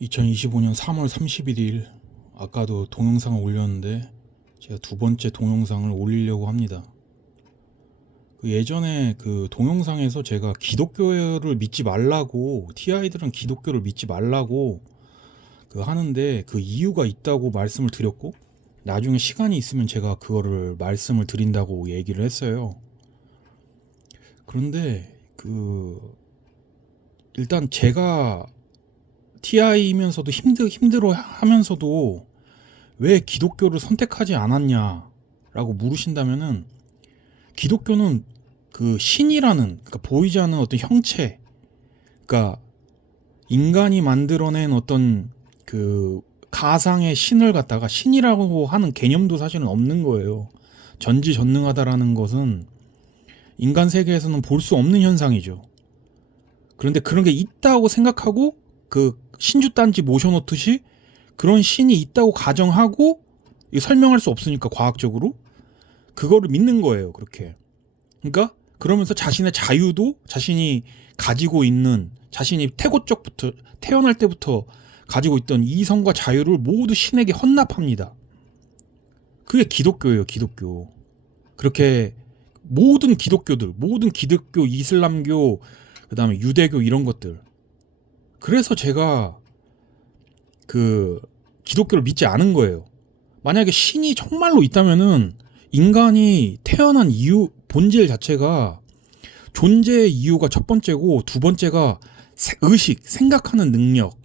2025년 3월 31일 아까도 동영상을 올렸는데 제가 두 번째 동영상을 올리려고 합니다. 예전에 그 동영상에서 제가 기독교를 믿지 말라고, TI들은 기독교를 믿지 말라고 하는데 그 이유가 있다고 말씀을 드렸고, 나중에 시간이 있으면 제가 그거를 말씀을 드린다고 얘기를 했어요. 그런데 일단 제가 TI이면서도 힘들어 하면서도 왜 기독교를 선택하지 않았냐라고 물으신다면은, 기독교는 그 신이라는, 그러니까 보이지 않는 어떤 형체, 그러니까 인간이 만들어낸 어떤 그 가상의 신을 갖다가 신이라고 하는 개념도 사실은 없는 거예요. 전지전능하다라는 것은 인간 세계에서는 볼 수 없는 현상이죠. 그런데 그런 게 있다고 생각하고 그 신주단지 모셔놓듯이 그런 신이 있다고 가정하고, 설명할 수 없으니까 과학적으로 그거를 믿는 거예요. 그렇게. 그러니까 그러면서 자신의 자유도, 자신이 가지고 있는, 자신이 태고적부터 태어날 때부터 가지고 있던 이성과 자유를 모두 신에게 헌납합니다. 그게 기독교예요. 기독교. 그렇게 모든 기독교들, 모든 기독교, 이슬람교, 그 다음에 유대교 이런 것들. 그래서 제가 기독교를 믿지 않은 거예요. 만약에 신이 정말로 있다면은 인간이 태어난 이유, 본질 자체가, 존재의 이유가 첫 번째고, 두 번째가 의식, 생각하는 능력,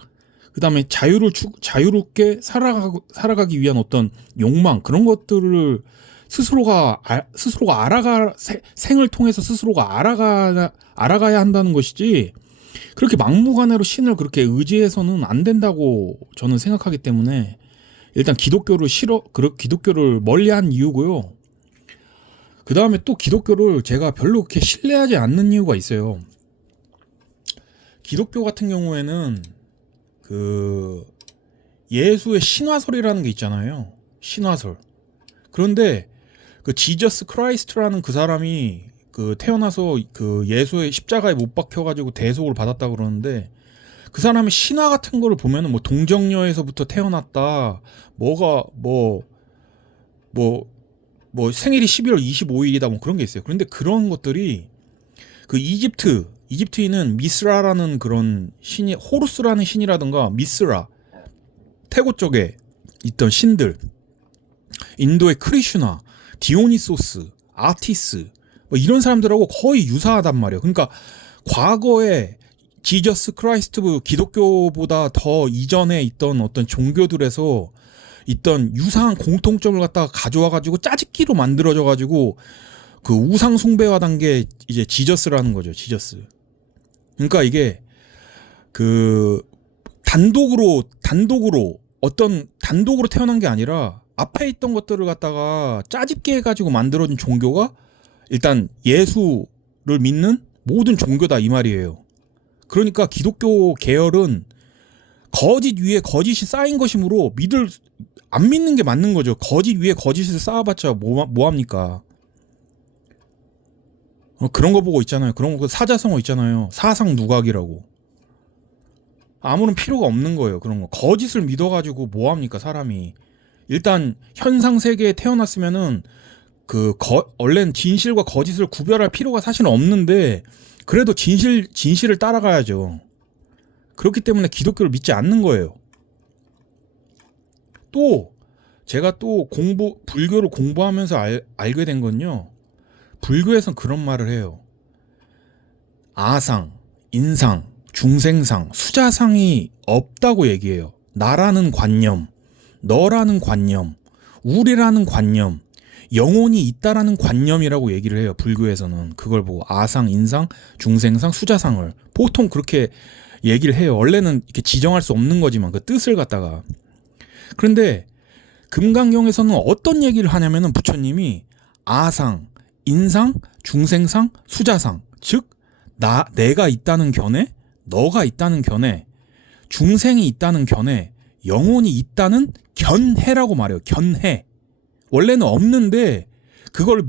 그 다음에 자유롭게 살아가기 위한 어떤 욕망, 그런 것들을 스스로가 생을 통해서 스스로가 알아가야 한다는 것이지, 그렇게 막무가내로 신을 그렇게 의지해서는 안 된다고 저는 생각하기 때문에 일단 기독교를 멀리한 이유고요. 그 다음에 또 기독교를 제가 별로 그렇게 신뢰하지 않는 이유가 있어요. 기독교 같은 경우에는 예수의 신화설이라는 게 있잖아요. 신화설. 그런데 지저스 크라이스트라는 그 사람이 태어나서 예수의 십자가에 못 박혀가지고 대속을 받았다 그러는데, 그 사람의 신화 같은 거를 보면은 뭐 동정녀에서부터 태어났다, 생일이 12월 25일이다, 뭐 그런 게 있어요. 그런데 그런 것들이 이집트인은 미스라라는 그런 신이, 호루스라는 신이라든가 미스라, 태고 쪽에 있던 신들, 인도의 크리슈나, 디오니소스, 아티스, 뭐 이런 사람들하고 거의 유사하단 말이에요. 그러니까 과거에 지저스 크라이스트, 기독교보다 더 이전에 있던 어떤 종교들에서 있던 유사한 공통점을 갖다가 가져와가지고 짜집기로 만들어져가지고 그 우상 숭배화단 게 이제 지저스라는 거죠. 지저스. 그러니까 이게 단독으로 태어난 게 아니라 앞에 있던 것들을 갖다가 짜집게 해가지고 만들어진 종교가 일단 예수를 믿는 모든 종교다, 이 말이에요. 그러니까 기독교 계열은 거짓 위에 거짓이 쌓인 것이므로 안 믿는 게 맞는 거죠. 거짓 위에 거짓을 쌓아봤자 뭐합니까? 그런 거 보고 있잖아요. 그런 거 사자성어 있잖아요. 사상 누각이라고. 아무런 필요가 없는 거예요. 그런 거. 거짓을 믿어가지고 뭐합니까, 사람이. 일단 현상 세계에 태어났으면은 원래는 진실과 거짓을 구별할 필요가 사실은 없는데, 그래도 진실을 따라가야죠. 그렇기 때문에 기독교를 믿지 않는 거예요. 또 제가 불교를 공부하면서 알게 된 건요, 불교에선 그런 말을 해요. 아상, 인상, 중생상, 수자상이 없다고 얘기해요. 나라는 관념, 너라는 관념, 우리라는 관념, 영혼이 있다라는 관념이라고 얘기를 해요. 불교에서는 그걸 보고 아상, 인상, 중생상, 수자상을 보통 그렇게 얘기를 해요. 원래는 이렇게 지정할 수 없는 거지만 그 뜻을 갖다가. 그런데 금강경에서는 어떤 얘기를 하냐면은, 부처님이 아상, 인상, 중생상, 수자상, 즉 내가 있다는 견해, 너가 있다는 견해, 중생이 있다는 견해, 영혼이 있다는 견해라고 말해요. 견해. 원래는 없는데 그걸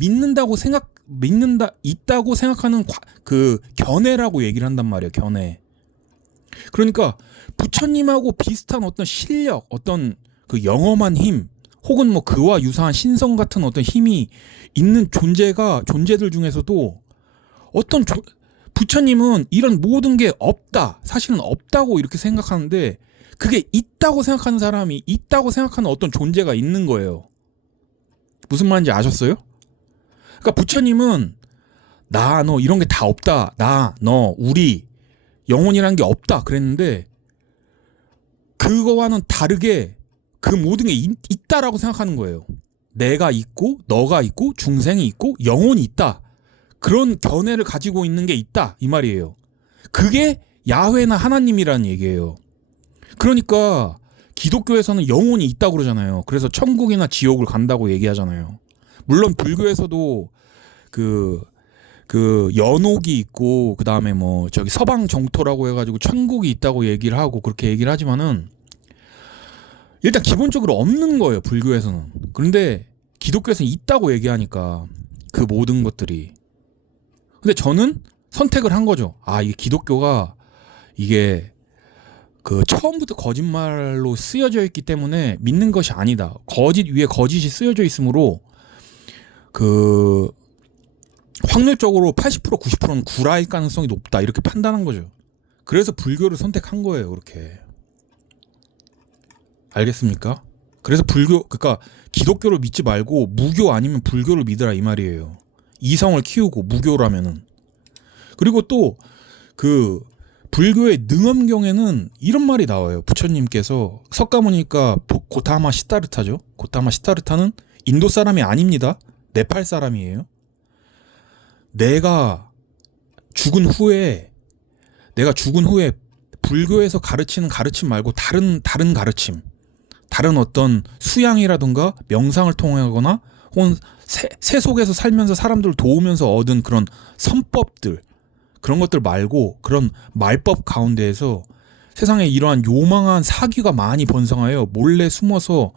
있다고 생각하는 그 견해라고 얘기를 한단 말이에요. 견해. 그러니까 부처님하고 비슷한 어떤 실력, 어떤 그 영험한 힘, 혹은 뭐 그와 유사한 신성 같은 어떤 힘이 있는 존재들 중에서도 어떤 부처님은 이런 모든 게 없다, 사실은 없다고 이렇게 생각하는데, 그게 있다고 생각하는 사람이 있다고 생각하는 어떤 존재가 있는 거예요. 무슨 말인지 아셨어요? 그러니까 부처님은 나, 너 이런 게 다 없다, 나, 너, 우리 영혼이라는 게 없다 그랬는데, 그거와는 다르게 그 모든 게 있다라고 생각하는 거예요. 내가 있고 너가 있고 중생이 있고 영혼이 있다, 그런 견해를 가지고 있는 게 있다 이 말이에요. 그게 야훼나 하나님이라는 얘기예요. 그러니까 기독교에서는 영혼이 있다고 그러잖아요. 그래서 천국이나 지옥을 간다고 얘기하잖아요. 물론 불교에서도 그 연옥이 있고, 그 다음에 뭐 저기 서방 정토라고 해가지고 천국이 있다고 얘기를 하고 그렇게 얘기를 하지만은 일단 기본적으로 없는 거예요, 불교에서는. 그런데 기독교에서는 있다고 얘기하니까 그 모든 것들이. 근데 저는 선택을 한 거죠. 아, 이게 기독교가 이게 그 처음부터 거짓말로 쓰여져 있기 때문에 믿는 것이 아니다. 거짓 위에 거짓이 쓰여져 있으므로 그 확률적으로 80% 90%는 구라일 가능성이 높다, 이렇게 판단한 거죠. 그래서 불교를 선택한 거예요, 그렇게. 알겠습니까? 그래서 그러니까 기독교를 믿지 말고 무교 아니면 불교를 믿으라 이 말이에요. 이성을 키우고 무교라면은. 그리고 또 그 불교의 능엄경에는 이런 말이 나와요. 부처님께서 석가모니가 고타마 시타르타죠. 고타마 시타르타는 인도 사람이 아닙니다. 네팔 사람이에요. 내가 죽은 후에 불교에서 가르치는 가르침 말고 다른 가르침, 다른 어떤 수양이라든가 명상을 통하거나 혹은 세속에서 살면서 사람들을 도우면서 얻은 그런 선법들, 그런 것들 말고 그런 말법 가운데에서 세상에 이러한 요망한 사기가 많이 번성하여 몰래 숨어서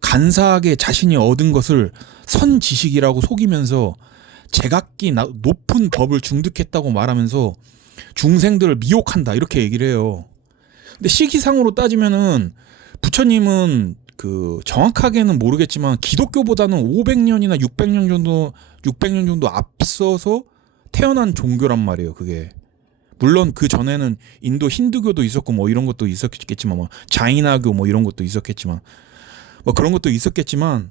간사하게 자신이 얻은 것을 선지식이라고 속이면서 제각기 높은 법을 중득했다고 말하면서 중생들을 미혹한다, 이렇게 얘기를 해요. 근데 시기상으로 따지면은 부처님은 그 정확하게는 모르겠지만 기독교보다는 500년이나 600년 정도 앞서서 태어난 종교란 말이에요, 그게. 물론 그 전에는 인도 힌두교도 있었고 뭐 이런 것도 있었겠지만, 뭐 자이나교 뭐 이런 것도 있었겠지만, 뭐 그런 것도 있었겠지만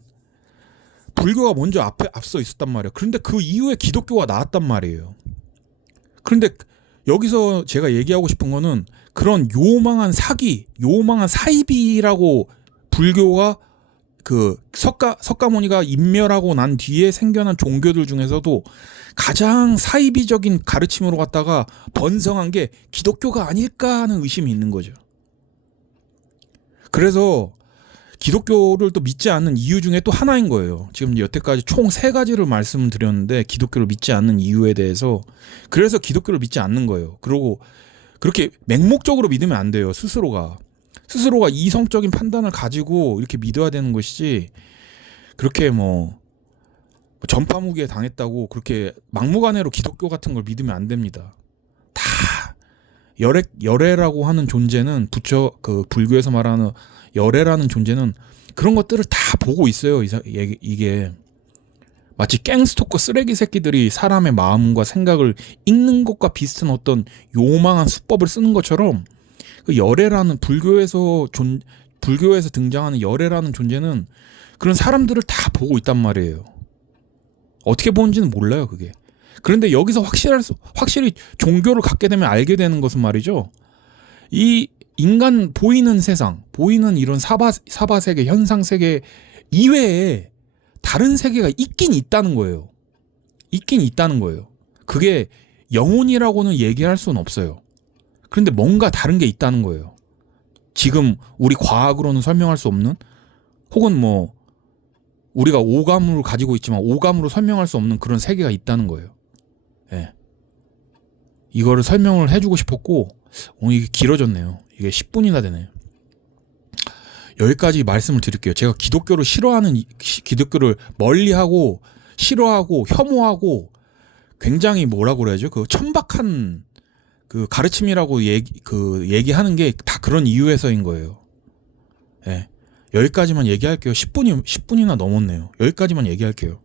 불교가 먼저 앞서 있었단 말이에요. 그런데 그 이후에 기독교가 나왔단 말이에요. 그런데 여기서 제가 얘기하고 싶은 거는 그런 요망한 사기, 요망한 사이비라고 불교가 그 석가모니가 인멸하고 난 뒤에 생겨난 종교들 중에서도 가장 사이비적인 가르침으로 갔다가 번성한 게 기독교가 아닐까 하는 의심이 있는 거죠. 그래서 기독교를 또 믿지 않는 이유 중에 또 하나인 거예요. 지금 여태까지 총 3가지를 말씀을 드렸는데 기독교를 믿지 않는 이유에 대해서. 그래서 기독교를 믿지 않는 거예요. 그리고 그렇게 맹목적으로 믿으면 안 돼요. 스스로가 이성적인 판단을 가지고 이렇게 믿어야 되는 것이지, 그렇게 뭐 전파무기에 당했다고 그렇게 막무가내로 기독교 같은 걸 믿으면 안 됩니다. 다 열애라고 하는 존재는 그 불교에서 말하는 열애라는 존재는 그런 것들을 다 보고 있어요. 이게 마치 갱스토커 쓰레기 새끼들이 사람의 마음과 생각을 읽는 것과 비슷한 어떤 요망한 수법을 쓰는 것처럼, 그 열애라는 불교에서 등장하는 열애라는 존재는 그런 사람들을 다 보고 있단 말이에요. 어떻게 보는지는 몰라요, 그게. 그런데 여기서 확실히 종교를 갖게 되면 알게 되는 것은 말이죠, 이 인간 보이는 세상, 보이는 이런 사바세계, 현상세계 이외에 다른 세계가 있긴 있다는 거예요. 그게 영혼이라고는 얘기할 수는 없어요. 그런데 뭔가 다른 게 있다는 거예요. 지금 우리 과학으로는 설명할 수 없는, 혹은 뭐 우리가 오감을 가지고 있지만 오감으로 설명할 수 없는 그런 세계가 있다는 거예요. 예. 이거를 설명을 해주고 싶었고, 이게 길어졌네요. 이게 10분이나 되네요. 여기까지 말씀을 드릴게요. 제가 기독교를 멀리하고 싫어하고 혐오하고 굉장히 뭐라고 그래야죠? 그 천박한 그 가르침이라고 얘기하는 게 다 그런 이유에서인 거예요. 예. 여기까지만 얘기할게요. 10분이나 넘었네요. 여기까지만 얘기할게요.